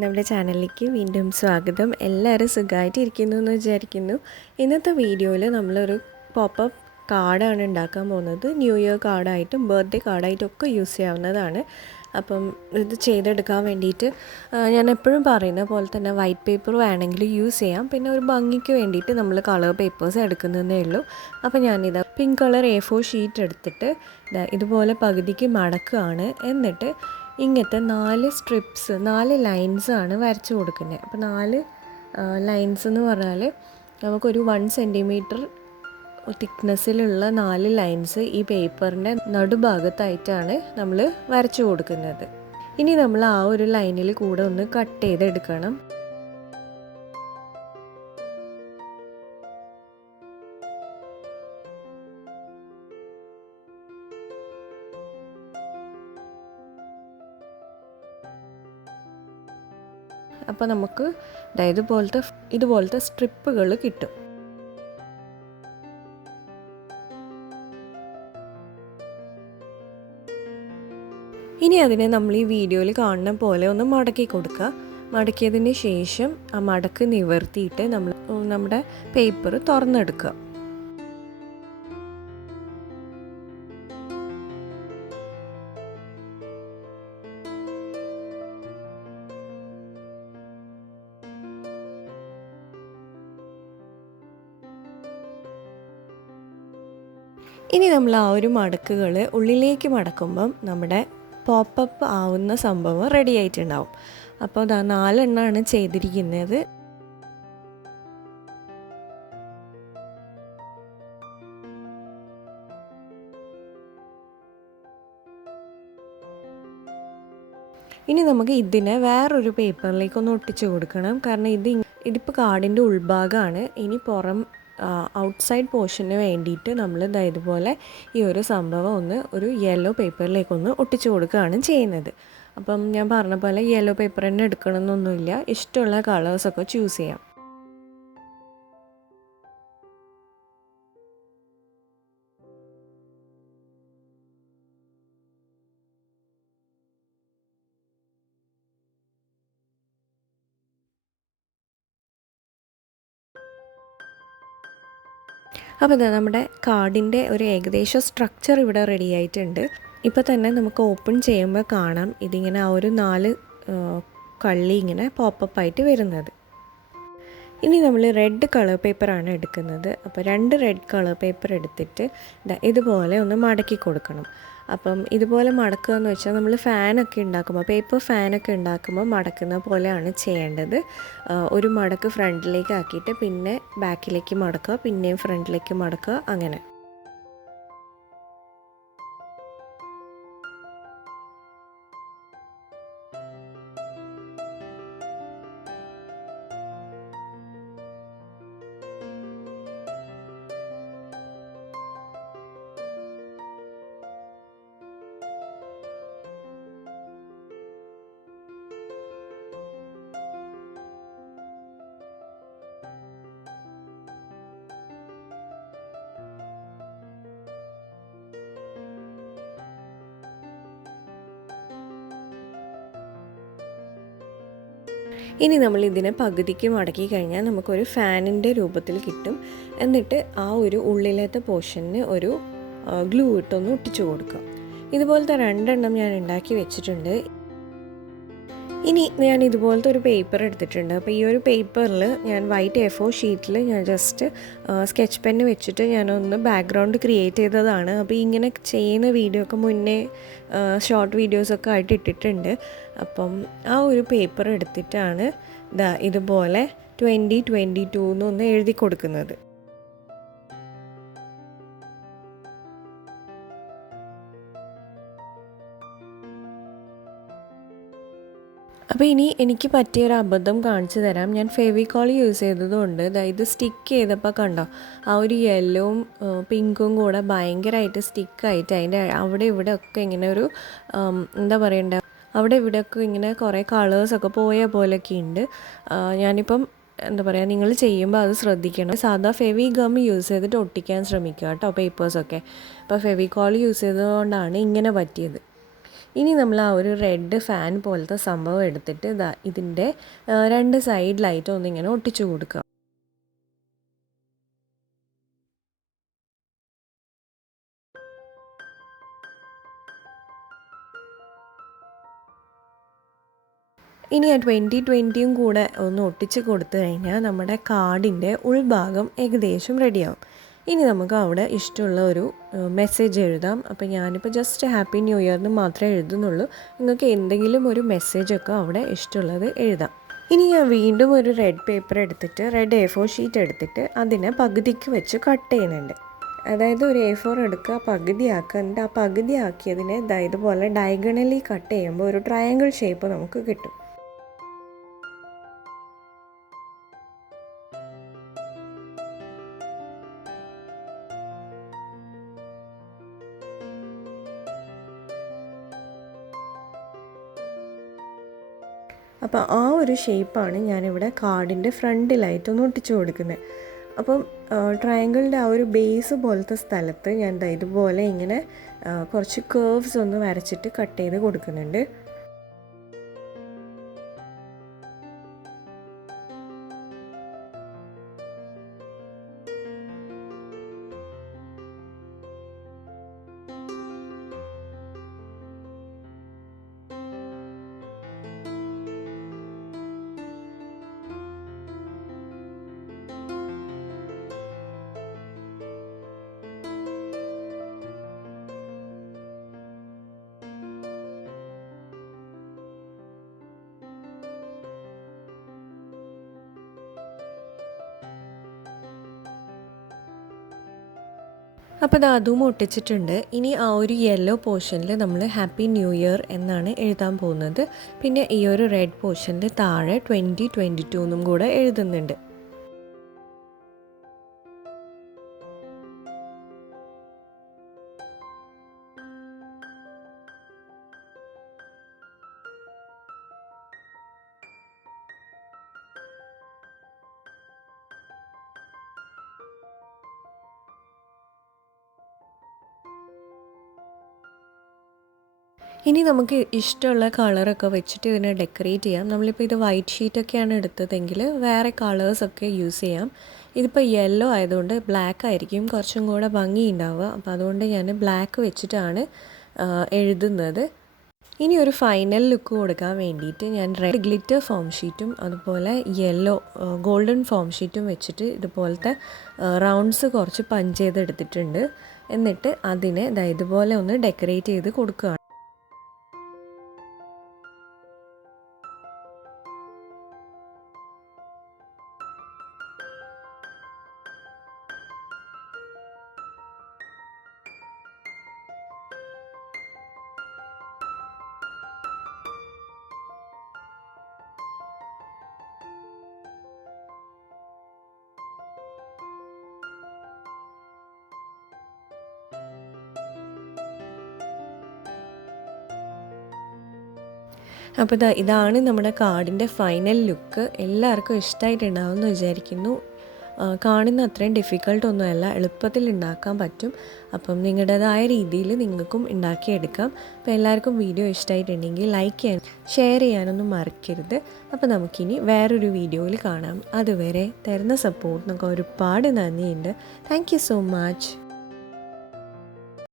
എല്ലാവർക്കും നമ്മുടെ ചാനലിലേക്ക് വീണ്ടും സ്വാഗതം. എല്ലാവരും സുഖമായിട്ടിരിക്കുന്നു എന്ന് വിചാരിക്കുന്നു. ഇന്നത്തെ വീഡിയോയിൽ നമ്മളൊരു പോപ്പപ്പ് കാർഡാണ് ഉണ്ടാക്കാൻ പോകുന്നത്. ന്യൂ ഇയർ കാർഡായിട്ടും ബർത്ത്ഡേ കാർഡായിട്ടും ഒക്കെ യൂസ് ചെയ്യാവുന്നതാണ്. അപ്പം ഇത് ചെയ്തെടുക്കാൻ വേണ്ടിയിട്ട് ഞാൻ എപ്പോഴും പറയുന്ന പോലെ തന്നെ വൈറ്റ് പേപ്പർ വേണമെങ്കിൽ യൂസ് ചെയ്യാം. പിന്നെ ഒരു ഭംഗിക്ക് വേണ്ടിയിട്ട് നമ്മൾ കളർ പേപ്പേഴ്സ് എടുക്കുന്നതേ ഉള്ളൂ. അപ്പോൾ ഞാനിത് പിങ്ക് കളർ A4 ഷീറ്റ് എടുത്തിട്ട് ഇതുപോലെ പകുതിക്ക് മടക്കുകയാണ്. എന്നിട്ട് ഇങ്ങനത്തെ 4 സ്ട്രിപ്സ് 4 ലൈൻസാണ് വരച്ച് കൊടുക്കുന്നത്. അപ്പോൾ 4 ലൈൻസ് എന്ന് പറഞ്ഞാൽ നമുക്കൊരു 1 സെൻറ്റിമീറ്റർ തിക്നെസ്സിലുള്ള 4 ലൈൻസ് ഈ പേപ്പറിൻ്റെ നടുഭാഗത്തായിട്ടാണ് നമ്മൾ വരച്ച് കൊടുക്കുന്നത്. ഇനി നമ്മൾ ആ ഒരു ലൈനിൽ കൂടെ ഒന്ന് കട്ട് ചെയ്തെടുക്കണം. അപ്പോൾ നമുക്ക് ഇതുപോലത്തെ സ്ട്രിപ്പുകൾ കിട്ടും. ഇനി അതിനെ നമ്മൾ ഈ വീഡിയോയിൽ കാണുന്ന പോലെ ഒന്ന് മടക്കി കൊടുക്കുക. മടക്കിയതിന് ശേഷം ആ മടക്ക് നിവർത്തിയിട്ട് നമ്മുടെ പേപ്പർ തുറന്നെടുക്കുക. ഇനി നമ്മൾ ആ ഒരു മടക്കുകൾ ഉള്ളിലേക്ക് മടക്കുമ്പം നമ്മുടെ പോപ്പപ്പ് ആവുന്ന സംഭവം റെഡി ആയിട്ടുണ്ടാവും. അപ്പോൾ 4 എണ്ണമാണ് ചെയ്തിരിക്കുന്നത്. ഇനി നമുക്ക് ഇതിനെ വേറൊരു പേപ്പറിലേക്കൊന്ന് ഒട്ടിച്ച് കൊടുക്കണം. കാരണം ഇതിപ്പോൾ കാർഡിൻ്റെ ഉൾഭാഗമാണ്. ഇനി ഔട്ട്സൈഡ് പോർഷന് വേണ്ടിയിട്ട് നമ്മൾ ഇതുപോലെ ഈ ഒരു സംഭവം ഒരു യെല്ലോ പേപ്പറിലേക്കൊന്ന് ഒട്ടിച്ചു കൊടുക്കുകയാണ് ചെയ്യുന്നത്. അപ്പം ഞാൻ പറഞ്ഞ പോലെ യെല്ലോ പേപ്പർ തന്നെ എടുക്കണമെന്നൊന്നുമില്ല, ഇഷ്ടമുള്ള കളേഴ്സൊക്കെ ചൂസ് ചെയ്യാം. അപ്പോൾ നമ്മുടെ കാർഡിൻ്റെ ഒരു ഏകദേശം സ്ട്രക്ചർ ഇവിടെ റെഡി ആയിട്ടുണ്ട്. ഇപ്പോൾ തന്നെ നമുക്ക് ഓപ്പൺ ചെയ്യുമ്പോൾ കാണാം ഇതിങ്ങനെ ആ ഒരു 4 കള്ളി ഇങ്ങനെ പോപ്പപ്പായിട്ട് വരുന്നത്. ഇനി നമ്മൾ റെഡ് കളർ പേപ്പറാണ് എടുക്കുന്നത്. അപ്പോൾ 2 റെഡ് കളർ പേപ്പർ എടുത്തിട്ട് ഇതുപോലെ ഒന്ന് മടക്കി കൊടുക്കണം. അപ്പം ഇതുപോലെ മടക്കുക എന്ന് വെച്ചാൽ നമ്മൾ പേപ്പർ ഫാനൊക്കെ ഉണ്ടാക്കുമ്പോൾ മടക്കുന്ന പോലെയാണ് ചെയ്യേണ്ടത്. ഒരു മടക്ക് ഫ്രണ്ടിലേക്ക് ആക്കിയിട്ട് പിന്നെ ബാക്കിലേക്ക് മടക്കുക, പിന്നെയും ഫ്രണ്ടിലേക്ക് മടക്കുക, അങ്ങനെ. ഇനി നമ്മൾ ഇതിനെ പകുതിക്ക് മടക്കി കഴിഞ്ഞാൽ നമുക്കൊരു ഫാനിൻ്റെ രൂപത്തിൽ കിട്ടും. എന്നിട്ട് ആ ഒരു ഉള്ളിലത്തെ പോർഷന് ഒരു ഗ്ലൂ ഇട്ടൊന്ന് ഒട്ടിച്ചു കൊടുക്കാം. ഇതുപോലത്തെ 2 എണ്ണം ഞാൻ ഉണ്ടാക്കി വെച്ചിട്ടുണ്ട്. ഇനി ഞാൻ ഇതുപോലത്തെ ഒരു പേപ്പർ എടുത്തിട്ടുണ്ട്. അപ്പോൾ ഈ ഒരു പേപ്പറിൽ ഞാൻ വൈറ്റ് A4 ഷീറ്റിൽ ഞാൻ ജസ്റ്റ് സ്കെച്ച് പെന്ന് വെച്ചിട്ട് ഞാനൊന്ന് ബാക്ക്ഗ്രൗണ്ട് ക്രിയേറ്റ് ചെയ്തതാണ്. അപ്പോൾ ഇങ്ങനെ ചെയ്യുന്ന വീഡിയോ ഒക്കെ മുന്നേ ഷോർട്ട് വീഡിയോസൊക്കെ ആയിട്ട് ഇട്ടിട്ടുണ്ട്. അപ്പം ആ ഒരു പേപ്പർ എടുത്തിട്ടാണ് ഇതുപോലെ 2022 എന്നൊന്ന് എഴുതി കൊടുക്കുന്നത്. അപ്പോൾ ഇനി എനിക്ക് പറ്റിയൊരു അബദ്ധം കാണിച്ചു തരാം. ഞാൻ ഫെവിക്കോൾ യൂസ് ചെയ്തതുകൊണ്ട് ഇത് സ്റ്റിക്ക് ചെയ്തപ്പോൾ കണ്ടോ, ആ ഒരു യെല്ലോവും പിങ്കും കൂടെ ഭയങ്കരമായിട്ട് സ്റ്റിക്കായിട്ട് അതിൻ്റെ അവിടെ ഇവിടെ ഒക്കെ ഇങ്ങനെ ഒരു എന്താ പറയണ്ടേ, അവിടെ ഇവിടെയൊക്കെ ഇങ്ങനെ കുറേ കളേഴ്സൊക്കെ പോയ പോലെയൊക്കെ ഉണ്ട്. ഞാനിപ്പം എന്താ പറയുക, നിങ്ങൾ ചെയ്യുമ്പോൾ അത് ശ്രദ്ധിക്കണം. സാധാ ഫെവി ഗം യൂസ് ചെയ്തിട്ട് ഒട്ടിക്കാൻ ശ്രമിക്കുക കേട്ടോ പേപ്പേഴ്സൊക്കെ. അപ്പോൾ ഫെവിക്കോൾ യൂസ് ചെയ്തതുകൊണ്ടാണ് ഇങ്ങനെ പറ്റിയത്. ഇനി നമ്മൾ ആ ഒരു റെഡ് ഫാൻ പോലത്തെ സംഭവം എടുത്തിട്ട് ഇതിൻ്റെ 2 സൈഡിലായിട്ട് ഒന്നിങ്ങനെ ഒട്ടിച്ചു കൊടുക്കുക. ഇനി ആ 2020യും കൂടെ ഒന്ന് ഒട്ടിച്ച് കൊടുത്തു കഴിഞ്ഞാൽ നമ്മുടെ കാർഡിൻ്റെ ഉൾഭാഗം ഏകദേശം റെഡിയാവും. ഇനി നമുക്ക് അവിടെ ഇഷ്ടമുള്ള ഒരു മെസ്സേജ് എഴുതാം. അപ്പോൾ ഞാനിപ്പോൾ ജസ്റ്റ് ഹാപ്പി ന്യൂ ഇയർ എന്ന് മാത്രമേ എഴുതുന്നുള്ളൂ. നിങ്ങൾക്ക് എന്തെങ്കിലും ഒരു മെസ്സേജൊക്കെ അവിടെ ഇഷ്ടമുള്ളത് എഴുതാം. ഇനി ഞാൻ വീണ്ടും ഒരു റെഡ് പേപ്പർ എടുത്തിട്ട് റെഡ് A4 ഷീറ്റ് എടുത്തിട്ട് അതിനെ പകുതിക്ക് വെച്ച് കട്ട് ചെയ്യുന്നുണ്ട്. അതായത് ഒരു A4 എടുക്കുക, പകുതിയാക്കുക, എന്നിട്ട് ആ പകുതിയാക്കിയതിനെ ഇതുപോലെ ഡയഗണലി കട്ട് ചെയ്യുമ്പോൾ ഒരു ട്രയാങ്കിൾ ഷേപ്പ് നമുക്ക് കിട്ടും. അപ്പോൾ ആ ഒരു ഷേപ്പാണ് ഞാനിവിടെ കാർഡിൻ്റെ ഫ്രണ്ടിലായിട്ടൊന്ന് ഒട്ടിച്ചു കൊടുക്കുന്നത്. അപ്പം ട്രയാങ്കിളിൻ്റെ ആ ഒരു ബേസ് പോലത്തെ സ്ഥലത്ത് ഞാൻ ഇതുപോലെ ഇങ്ങനെ കുറച്ച് കേർവ്സ് ഒന്ന് വരച്ചിട്ട് കട്ട് ചെയ്ത് കൊടുക്കുന്നുണ്ട്. അപ്പോൾ അതും ഒട്ടിച്ചിട്ടുണ്ട്. ഇനി ആ ഒരു യെല്ലോ പോർഷനിൽ നമ്മൾ ഹാപ്പി ന്യൂ ഇയർ എന്നാണ് എഴുതാൻ പോകുന്നത്. പിന്നെ ഈ ഒരു റെഡ് പോർഷനിൽ താഴെ 2022 എന്നും കൂടെ എഴുതുന്നുണ്ട്. ഇനി നമുക്ക് ഇഷ്ടമുള്ള കളറൊക്കെ വെച്ചിട്ട് ഇതിനെ ഡെക്കറേറ്റ് ചെയ്യാം. നമ്മളിപ്പോൾ ഇത് വൈറ്റ് ഷീറ്റൊക്കെയാണ് എടുത്തതെങ്കിൽ വേറെ കളേഴ്സൊക്കെ യൂസ് ചെയ്യാം. ഇതിപ്പോൾ യെല്ലോ ആയതുകൊണ്ട് ബ്ലാക്ക് ആയിരിക്കും കുറച്ചും കൂടെ ഭംഗി ഉണ്ടാവുക. അപ്പോൾ അതുകൊണ്ട് ഞാൻ ബ്ലാക്ക് വെച്ചിട്ടാണ് എഴുതുന്നത്. ഇനി ഒരു ഫൈനൽ ലുക്ക് കൊടുക്കാൻ വേണ്ടിയിട്ട് ഞാൻ റെഡ് ഗ്ലിറ്റർ ഫോം ഷീറ്റും അതുപോലെ യെല്ലോ ഗോൾഡൻ ഫോം ഷീറ്റും വെച്ചിട്ട് ഇതുപോലത്തെ റൗണ്ട്സ് കുറച്ച് പഞ്ച് ചെയ്തെടുത്തിട്ടുണ്ട്. എന്നിട്ട് അതിനെ ഇതുപോലെ ഒന്ന് ഡെക്കറേറ്റ് ചെയ്ത് കൊടുക്കുകയാണ്. അപ്പോൾ ഇതാണ് നമ്മുടെ കാർഡിൻ്റെ ഫൈനൽ ലുക്ക്. എല്ലാവർക്കും ഇഷ്ടമായിട്ടുണ്ടാവും എന്ന് വിചാരിക്കുന്നു. കാണുന്ന അത്രയും ഡിഫിക്കൾട്ടൊന്നുമല്ല, എളുപ്പത്തിൽ ഉണ്ടാക്കാൻ പറ്റും. അപ്പം നിങ്ങളുടേതായ രീതിയിൽ നിങ്ങൾക്കും ഉണ്ടാക്കിയെടുക്കാം. അപ്പോൾ എല്ലാവർക്കും വീഡിയോ ഇഷ്ടമായിട്ടുണ്ടെങ്കിൽ ലൈക്ക് ചെയ്യാൻ ഷെയർ ചെയ്യാനൊന്നും മറക്കരുത്. അപ്പോൾ നമുക്കിനി വേറൊരു വീഡിയോയിൽ കാണാം. അതുവരെ തരുന്ന സപ്പോർട്ടിനൊക്കെ ഒരുപാട് നന്ദിയുണ്ട്. Thank you so much.